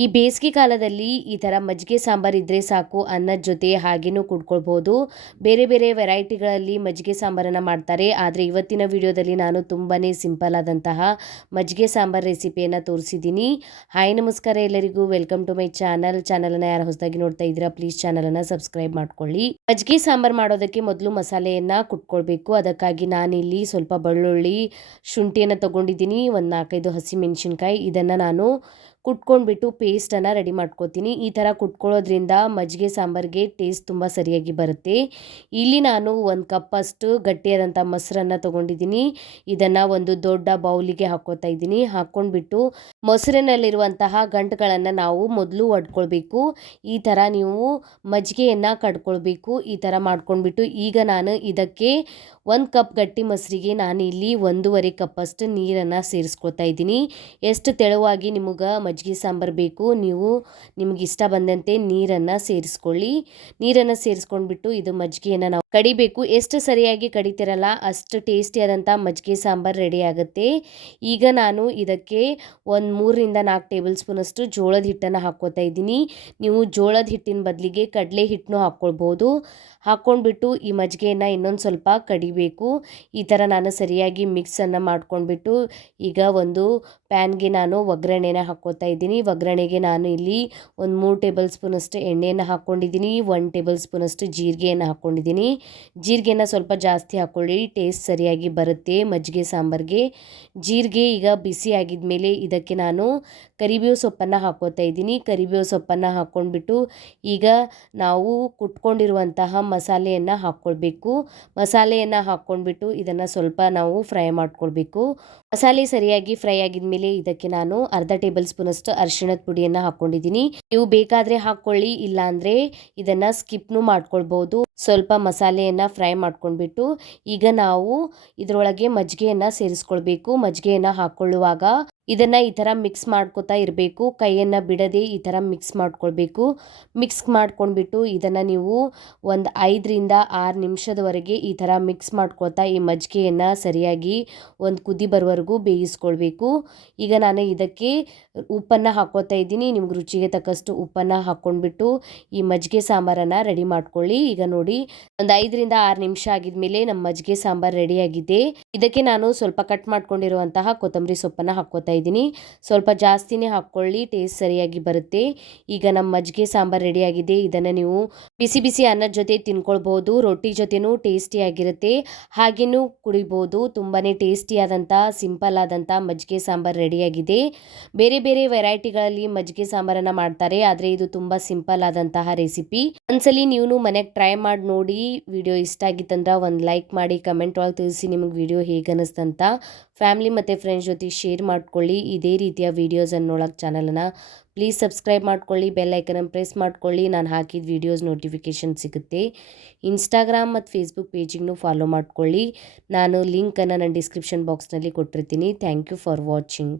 ಈ ಬೇಸಿಗೆ ಕಾಲದಲ್ಲಿ ಈ ಥರ ಮಜ್ಜಿಗೆ ಸಾಂಬಾರು ಇದ್ದರೆ ಸಾಕು, ಅನ್ನದ ಜೊತೆ ಹಾಗೇನೂ ಕುಡ್ಕೊಳ್ಬೋದು. ಬೇರೆ ಬೇರೆ ವೆರೈಟಿಗಳಲ್ಲಿ ಮಜ್ಜಿಗೆ ಸಾಂಬಾರನ್ನು ಮಾಡ್ತಾರೆ. ಆದರೆ ಇವತ್ತಿನ ವಿಡಿಯೋದಲ್ಲಿ ನಾನು ತುಂಬಾ ಸಿಂಪಲ್ ಆದಂತಹ ಮಜ್ಜಿಗೆ ಸಾಂಬಾರು ರೆಸಿಪಿಯನ್ನು ತೋರಿಸಿದ್ದೀನಿ. ಹಾಯ್ ನಮಸ್ಕಾರ ಎಲ್ಲರಿಗೂ, ವೆಲ್ಕಮ್ ಟು ಮೈ ಚಾನಲನ್ನು ಯಾರು ಹೊಸದಾಗಿ ನೋಡ್ತಾ ಇದ್ದೀರಾ ಪ್ಲೀಸ್ ಚಾನಲನ್ನು ಸಬ್ಸ್ಕ್ರೈಬ್ ಮಾಡ್ಕೊಳ್ಳಿ. ಮಜ್ಜಿಗೆ ಸಾಂಬಾರು ಮಾಡೋದಕ್ಕೆ ಮೊದಲು ಮಸಾಲೆಯನ್ನು ಕುಟ್ಕೊಳ್ಬೇಕು. ಅದಕ್ಕಾಗಿ ನಾನಿಲ್ಲಿ ಸ್ವಲ್ಪ ಬೆಳ್ಳುಳ್ಳಿ, ಶುಂಠಿಯನ್ನು ತೊಗೊಂಡಿದ್ದೀನಿ, ಒಂದು 4-5 ಹಸಿಮೆಣಸಿನ್ಕಾಯಿ. ಇದನ್ನು ನಾನು ಕುಟ್ಕೊಂಡ್ಬಿಟ್ಟು ಪೇಸ್ಟನ್ನು ರೆಡಿ ಮಾಡ್ಕೋತೀನಿ. ಈ ಥರ ಕುಟ್ಕೊಳ್ಳೋದ್ರಿಂದ ಮಜ್ಜಿಗೆ ಸಾಂಬಾರಿಗೆ ಟೇಸ್ಟ್ ತುಂಬ ಸರಿಯಾಗಿ ಬರುತ್ತೆ. ಇಲ್ಲಿ ನಾನು 1 ಕಪ್ ಅಷ್ಟು ಗಟ್ಟಿಯಾದಂಥ ಮೊಸರನ್ನು ತೊಗೊಂಡಿದ್ದೀನಿ. ಇದನ್ನು ಒಂದು ದೊಡ್ಡ ಬೌಲಿಗೆ ಹಾಕ್ಕೋತಾ ಇದ್ದೀನಿ. ಹಾಕ್ಕೊಂಡ್ಬಿಟ್ಟು ಮೊಸರಿನಲ್ಲಿರುವಂತಹ ಗಂಟುಗಳನ್ನು ನಾವು ಮೊದಲು ಒಡ್ಕೊಳ್ಬೇಕು. ಈ ಥರ ನೀವು ಮಜ್ಜಿಗೆಯನ್ನು ಕಡ್ಕೊಳ್ಬೇಕು. ಈ ಥರ ಮಾಡ್ಕೊಂಡ್ಬಿಟ್ಟು ಈಗ ನಾನು ಇದಕ್ಕೆ 1 ಕಪ್ ಗಟ್ಟಿ ಮೊಸರಿಗೆ ನಾನು ಇಲ್ಲಿ 1.5 ಕಪ್ ಅಷ್ಟು ನೀರನ್ನು ಸೇರಿಸ್ಕೊಳ್ತಾ ಇದ್ದೀನಿ. ಎಷ್ಟು ತೆಳುವಾಗಿ ನಿಮಗೆ ಮಜ್ಜಿಗೆ ಸಾಂಬಾರು ಬೇಕು ನೀವು ನಿಮ್ಗೆ ಇಷ್ಟ ಬಂದಂತೆ ನೀರನ್ನು ಸೇರಿಸ್ಕೊಳ್ಳಿ. ನೀರನ್ನು ಸೇರಿಸ್ಕೊಂಡ್ಬಿಟ್ಟು ಇದು ಮಜ್ಜಿಗೆಯನ್ನು ನಾವು ಕಡಿಬೇಕು. ಎಷ್ಟು ಸರಿಯಾಗಿ ಕಡಿತಿರಲ್ಲ ಅಷ್ಟು ಟೇಸ್ಟಿಯಾದಂಥ ಮಜ್ಜಿಗೆ ಸಾಂಬಾರು ರೆಡಿ ಆಗುತ್ತೆ. ಈಗ ನಾನು ಇದಕ್ಕೆ ಒಂದು 3-4 ಟೇಬಲ್ ಸ್ಪೂನ್ ಅಷ್ಟು ಜೋಳದ ಹಿಟ್ಟನ್ನು ಹಾಕ್ಕೋತಾ ಇದ್ದೀನಿ. ನೀವು ಜೋಳದ ಹಿಟ್ಟಿನ ಬದಲಿಗೆ ಕಡಲೆ ಹಿಟ್ಟನ್ನು ಹಾಕ್ಕೊಳ್ಬೋದು. ಹಾಕ್ಕೊಂಡ್ಬಿಟ್ಟು ಈ ಮಜ್ಜಿಗೆಯನ್ನು ಇನ್ನೊಂದು ಸ್ವಲ್ಪ ಕಡಿಬೇಕು. ಈ ಥರ ನಾನು ಸರಿಯಾಗಿ ಮಿಕ್ಸನ್ನು ಮಾಡ್ಕೊಂಡ್ಬಿಟ್ಟು ಈಗ ಒಂದು ಪ್ಯಾನ್ಗೆ ನಾನು ಒಗ್ಗರಣೆನ ಹಾಕ್ಕೋತಾ ಇದ್ದೀನಿ. ಒಗ್ಗರಣೆಗೆ ನಾನು ಇಲ್ಲಿ ಒಂದು 3 ಟೇಬಲ್ ಸ್ಪೂನ್ ಅಷ್ಟು ಎಣ್ಣೆಯನ್ನು ಹಾಕ್ಕೊಂಡಿದ್ದೀನಿ. 1 ಟೇಬಲ್ ಸ್ಪೂನ್ ಅಷ್ಟು ಜೀರಿಗೆಯನ್ನು ಹಾಕ್ಕೊಂಡಿದ್ದೀನಿ. ಜೀರಿಗೆನ ಸ್ವಲ್ಪ ಜಾಸ್ತಿ ಹಾಕ್ಕೊಳ್ಳಿ, ಟೇಸ್ಟ್ ಸರಿಯಾಗಿ ಬರುತ್ತೆ ಮಜ್ಜಿಗೆ ಸಾಂಬಾರಿಗೆ. ಜೀರಿಗೆ ಈಗ ಬಿಸಿ ಆಗಿದ ಮೇಲೆ ಇದಕ್ಕೆ ನಾನು ಕರಿಬೇವು ಸೊಪ್ಪನ್ನು ಹಾಕ್ಕೋತಾ ಇದ್ದೀನಿ. ಕರಿಬೇವು ಸೊಪ್ಪನ್ನು ಹಾಕ್ಕೊಂಡ್ಬಿಟ್ಟು ಈಗ ನಾವು ಕುಟ್ಕೊಂಡಿರುವಂತಹ ಮಸಾಲೆಯನ್ನು ಹಾಕ್ಕೊಳ್ಬೇಕು. ಮಸಾಲೆಯನ್ನು ಹಾಕ್ಕೊಂಡ್ಬಿಟ್ಟು ಇದನ್ನು ಸ್ವಲ್ಪ ನಾವು ಫ್ರೈ ಮಾಡ್ಕೊಳ್ಬೇಕು. ಮಸಾಲೆ ಸರಿಯಾಗಿ ಫ್ರೈ ಆಗಿದ ಮೇಲೆ ಇದಕ್ಕೆ ನಾನು ಅರ್ಧ ಟೇಬಲ್ ಸ್ಪೂನ್ ಅಷ್ಟು ಅರಿಶಿಣದ ಪುಡಿಯನ್ನು ಹಾಕ್ಕೊಂಡಿದ್ದೀನಿ. ನೀವು ಬೇಕಾದರೆ ಹಾಕ್ಕೊಳ್ಳಿ, ಇಲ್ಲಾಂದರೆ ಇದನ್ನು ಸ್ಕಿಪ್ನು ಮಾಡ್ಕೊಳ್ಬೋದು. ಸ್ವಲ್ಪ ಮಸಾಲೆಯನ್ನು ಫ್ರೈ ಮಾಡ್ಕೊಂಡ್ಬಿಟ್ಟು ಈಗ ನಾವು ಇದರೊಳಗೆ ಮಜ್ಜಿಗೆಯನ್ನು ಸೇರಿಸ್ಕೊಳ್ಬೇಕು. ಮಜ್ಜಿಗೆಯನ್ನು ಹಾಕ್ಕೊಳ್ಳುವಾಗ ಇದನ್ನು ಈ ಥರ ಮಿಕ್ಸ್ ಮಾಡ್ಕೊತಾ ಇರಬೇಕು. ಕೈಯನ್ನು ಬಿಡದೆ ಈ ಥರ ಮಿಕ್ಸ್ ಮಾಡ್ಕೊಳ್ಬೇಕು. ಮಿಕ್ಸ್ ಮಾಡ್ಕೊಂಡ್ಬಿಟ್ಟು ಇದನ್ನು ನೀವು ಒಂದು 5-6 ನಿಮಿಷದವರೆಗೆ ಈ ಥರ ಮಿಕ್ಸ್ ಮಾಡ್ಕೊಳ್ತಾ ಈ ಮಜ್ಜಿಗೆಯನ್ನು ಸರಿಯಾಗಿ ಒಂದು ಕುದಿ ಬರೋವರೆಗೂ ಬೇಯಿಸ್ಕೊಳ್ಬೇಕು. ಈಗ ನಾನು ಇದಕ್ಕೆ ಉಪ್ಪನ್ನು ಹಾಕ್ಕೋತಾ ಇದ್ದೀನಿ. ನಿಮ್ಗೆ ರುಚಿಗೆ ತಕ್ಕಷ್ಟು ಉಪ್ಪನ್ನು ಹಾಕ್ಕೊಂಡ್ಬಿಟ್ಟು ಈ ಮಜ್ಜಿಗೆ ಸಾಂಬಾರನ್ನು ರೆಡಿ ಮಾಡ್ಕೊಳ್ಳಿ. ಈಗ ನೋಡಿ ಒಂದು 5-6 ನಿಮಿಷ ಆಗಿದ ಮೇಲೆ ನಮ್ಮ ಮಜ್ಜಿಗೆ ಸಾಂಬಾರು ರೆಡಿಯಾಗಿದೆ. ಇದಕ್ಕೆ ನಾನು ಸ್ವಲ್ಪ ಕಟ್ ಮಾಡ್ಕೊಂಡಿರುವಂತಹ ಕೊತ್ತಂಬರಿ ಸೊಪ್ಪನ್ನು ಹಾಕ್ಕೋತಾ ಇದ್ದೀನಿ. ಸ್ವಲ್ಪ ಜಾಸ್ತಿನೇ ಹಾಕ್ಕೊಳ್ಳಿ, ಟೇಸ್ಟ್ ಸರಿಯಾಗಿ ಬರುತ್ತೆ. ಈಗ ನಮ್ಮ ಮಜ್ಜಿಗೆ ಸಾಂಬಾರು ರೆಡಿಯಾಗಿದೆ. ಇದನ್ನು ನೀವು ಬಿಸಿ ಬಿಸಿ ಅನ್ನದ ಜೊತೆ ತಿನ್ಕೊಳ್ಬೋದು, ರೊಟ್ಟಿ ಜೊತೆನೂ ಟೇಸ್ಟಿಯಾಗಿರುತ್ತೆ, ಹಾಗೇನೂ ಕುಡಿಬೋದು. ತುಂಬಾ ಟೇಸ್ಟಿಯಾದಂಥ ಸಿಂಪಲ್ ಆದಂಥ ಮಜ್ಜಿಗೆ ಸಾಂಬಾರು ರೆಡಿಯಾಗಿದೆ. ಬೇರೆ ಬೇರೆ ವೆರೈಟಿಗಳಲ್ಲಿ ಮಜ್ಜಿಗೆ ಸಾಂಬಾರನ್ನು ಮಾಡ್ತಾರೆ, ಆದರೆ ಇದು ತುಂಬ ಸಿಂಪಲ್ ಆದಂತಹ ರೆಸಿಪಿ. ಒಂದ್ಸಲಿ ನೀವು ಮನೆಗೆ ಟ್ರೈ ಮಾಡಿ ನೋಡಿ. ವಿಡಿಯೋ ಇಷ್ಟ ಆಗಿತ್ತಂದ್ರೆ ಒಂದು ಲೈಕ್ ಮಾಡಿ, ಕಮೆಂಟ್ ಒಳಗೆ ತಿಳಿಸಿ ನಿಮಗೆ ವಿಡಿಯೋ ಹೇಗೆ ಅನ್ನಿಸ್ತಂತ. ಫ್ಯಾಮಿಲಿ ಮತ್ತು ಫ್ರೆಂಡ್ಸ್ ಜೊತೆ ಶೇರ್ ಮಾಡ್ಕೊಳ್ಳಿ. ಇದೇ ರೀತಿಯ ವೀಡಿಯೋಸನ್ನು ನೋಡೋಕ್ಕೆ ಚಾನಲನ್ನು ಪ್ಲೀಸ್ ಸಬ್ಸ್ಕ್ರೈಬ್ ಮಾಡ್ಕೊಳ್ಳಿ. ಬೆಲ್ ಐಕನನ್ನು ಪ್ರೆಸ್ ಮಾಡ್ಕೊಳ್ಳಿ. ನಾನು ಹಾಕಿದ ವೀಡಿಯೋಸ್ ನೋಟಿಫಿಕೇಷನ್ ಸಿಗುತ್ತೆ. ಇನ್ಸ್ಟಾಗ್ರಾಮ್ ಮತ್ತು ಫೇಸ್ಬುಕ್ ಪೇಜಿಗೂ ಫಾಲೋ ಮಾಡ್ಕೊಳ್ಳಿ. ನಾನು ಲಿಂಕನ್ನು ನನ್ನ ಡಿಸ್ಕ್ರಿಪ್ಷನ್ ಬಾಕ್ಸ್ನಲ್ಲಿ ಕೊಟ್ಟಿರ್ತೀನಿ. Thank you for watching.